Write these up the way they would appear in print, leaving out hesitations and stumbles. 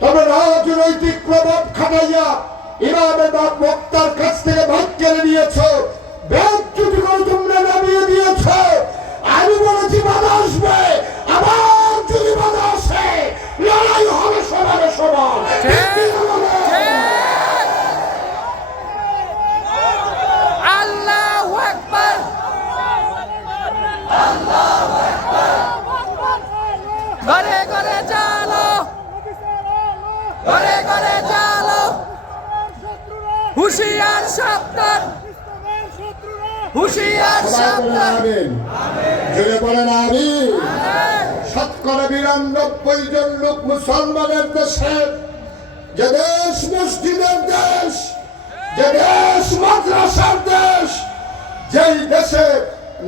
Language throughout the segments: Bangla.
তবে রাজনৈতিক প্রভাব খাটাইয়া ইমামে বাপ বক্তার কাছ থেকে ভাগ কেড়ে নিয়েছ, ব্যাগ চুটি করে তোমরা নামিয়ে দিয়েছ। আমি বলেছি বাধা আসবে, আবার যদি বাধা আসে লড়াই হবে সবার সমান। আল্লাহু আকবার, আল্লাহু আকবার। ঘরে ঘরে চলো, ঘরে ঘরে চলো, হুশিয়ার সাবধান, হুশিয়ার সাবধান। জোরে বলেন আমিন। শতকরা ৯২ জন লোক মুসলমানের দেশে, যে দেশ মসজিদের দেশ, যে দেশ মাদ্রাসার দেশ, যেই দেশে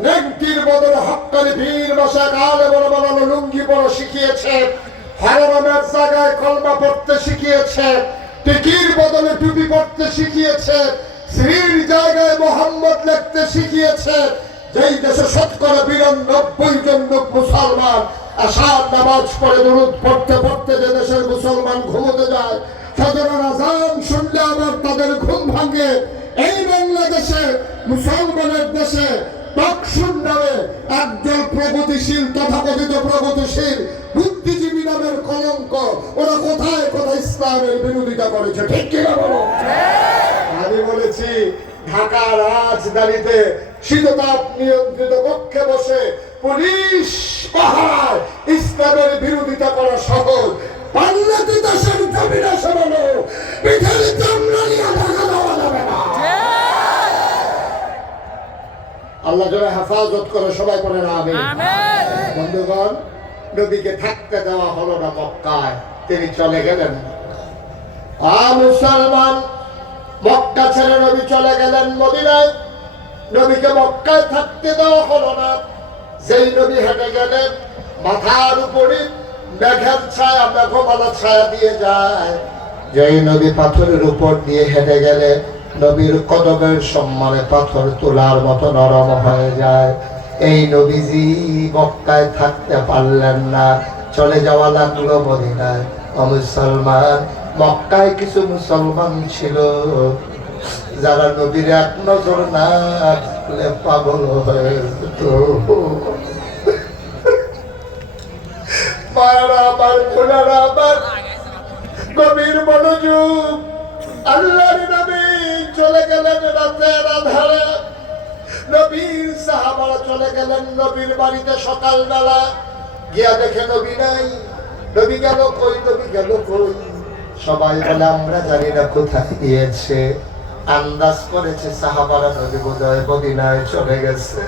নেংটির বদলে হক্কানি বীর বসে গালে বড় বানানো লুঙ্গি পরা শিখিয়েছে, হারামের জায়গায় কলমা পড়তে শিখিয়েছে, টিকির বদলে টুপি পড়তে শিখিয়েছে, শ্রীর জায়গায় মোহাম্মদ লিখতে শিখিয়েছে, যেই দেশে শতকরা ৯২ জন লোক মুসলমান আশার নামাজ পড়ে দরুদ পড়তে পড়তে যে দেশের মুসলমান ঘুমোতে যায়, ফজরের আযান শুনলে আবার তাদের ঘুম ভাঙে, এই বাংলাদেশে মুসলমানের দেশে বাকসুর নামে একদল প্রগতিশীল, তথাকথিত প্রগতিশীল বুদ্ধিজীবী নামের কলঙ্ক, ওরা কোথায় কোথায় ইসলামের বিরোধিতা করেছে, ঠিক কিনা বলো? আমি বলেছি ঢাকা রাজধানীতে শীততাপ নিয়ন্ত্রিত কক্ষে বসে পুলিশ পাহারায় ইসলামের বিরোধিতা করা সহজ, বাংলাদেশ দেশের জমিনে সরানো পিঠের চামড়া নিয়ে ঢাকা দেওয়া যাবে না। আল্লাহ যেন হেফাজত করে, সবাই বলেন আমিন। বন্ধুগণ, নবীকে থাকতে দেওয়া হলো না মক্কায়, তিনি চলে গেলেন। মুসলমান মক্কা ছেড়ে নবী চলে গেলেন মদিনায়, নবীকে মক্কায় থাকতে দেওয়া হলো না। যেই নবী হেঁটে গেলেন, মাথার উপরে মেঘের ছায়া, মেঘমালা ছায়া দিয়ে যায়। যেই নবী পাথরের উপর দিয়ে হেঁটে গেলে নবীর কদমের সম্মানে পাথর তোলার মতো নরম হয়ে যায়। এই নবীজি মক্কায় থাকতে পারলেন না, চলে যাওয়া লাগলো মদিনায়। মুসলমান মক্কায় কিছু মুসলমান ছিল যারা নবীর এক নজর না দেখলে পাগল হয়ে যেত। মায়েরা আমার, বোনেরা আমার, গভীর মনোযোগ। আল্লাহর নবী চলে গেলেন রাতের আধারে, নবীর সাহাবারা চলে গেলেন নবীর বাড়িতে সকালবেলা, গিয়া দেখে নবী নাই। নবী গেল কই, নবী গেল কই? সবাই বলে আমরা জানি না কোথায় গিয়েছে। আন্দাজ করেছে সাহাবারা নবী বোধহয় মদিনায় চলে গেছে।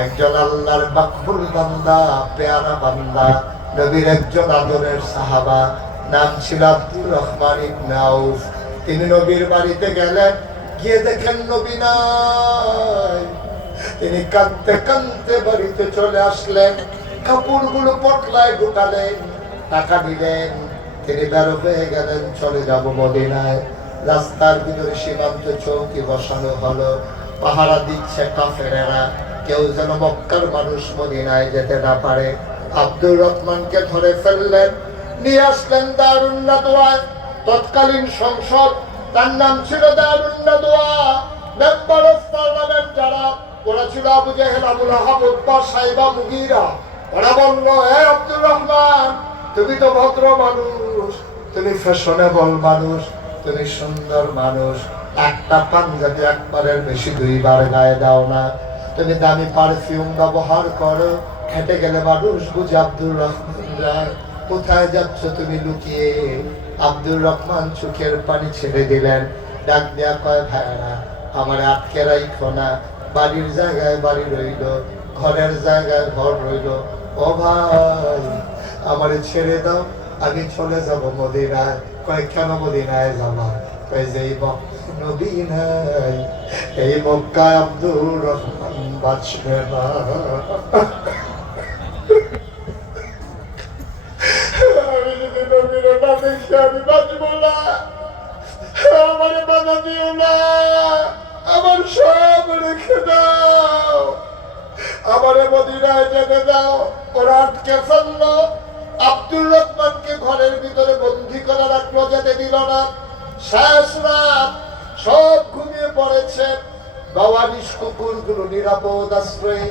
একজন আল্লাহর মাকবুল বান্দা, পেয়ারা বান্দা, নবীর একজন আদরের সাহাবা, নাম ছিল আব্দুর রহমান ইবনে আউফ। তিনি নবীর বাড়িতে গেলেন, গিয়ে দেখেন নবী নাই। তিনি কাঁদতে কাঁদতে বাড়িতে চলে আসলেন, কাপড়গুলো পটলায় ঢুকালেন, টাকা দিলেন, তিনি বের হয়ে গেলেন, চলে যাব মদিনায়। রাস্তার ভিতরে সীমান্ত চৌকি বসানো হলো, পাহারা দিচ্ছে কাফেরেরা, কেউ যেন মক্কার মানুষ মদিনায় যেতে না পারে। আব্দুর রহমানকে ধরে ফেললেন, নিয়ে আসলেন দারুন নাদওয়ায়। তৎকালীন সংসদ, তার নাম ছিল দারুন নাদওয়া। মেম্বার অফ পার্লামেন্ট যারা, ওরা ছিল আবু জেহেল, আবু লাহাব, উতবা, সাইবা, মুগীরা। ওরা বলল, হে আব্দুর রহমান, তুমি তো ভদ্র মানুষ, তুমি ফ্যাশনেবল মানুষ, তুমি সুন্দর মানুষ, একটা পাঞ্জাবি একবারের বেশি 2 বার গায়ে দাও না, তুমি দামি পারফিউম ব্যবহার করো, হেঁটে গেলে মানুষ বুঝে আব্দুর রহমান যায়। কোথায় যাচ্ছ তুমি লুকিয়ে? আব্দুর রহমান চোখের পানি ছেড়ে দিলেন, ডাক দেয়া কয়, ভাইরা আমার আটকে রাইখো না, বাড়ির জায়গায় বাড়ি রইল, ঘরের জায়গায় ঘর রইল। ও ভাই, আমারে ছেড়ে দাও, আমি চলে যাব মদিনায়। কয় কেন মদিনায় যাবা? কয় যে নবী নাই, এই মক্কায় আব্দুর রহমান বাঁচবে না। আমি যদি নবীর না দেখি আমি বাঁচবো না, আমারে বাধা দিও না, আমার সব রেখে দাও, আমারে মদিনায় যেতে দাও। ওরা আটকে ফেললো, আব্দুর রহমানকে ঘরের ভিতরে বন্দী করে দুটো যেতে দিল না। শেষ রাত, সব ঘুমিয়ে পড়েছে। গবাদি কুকুরগুলো নিরাপদ আশ্রয়ে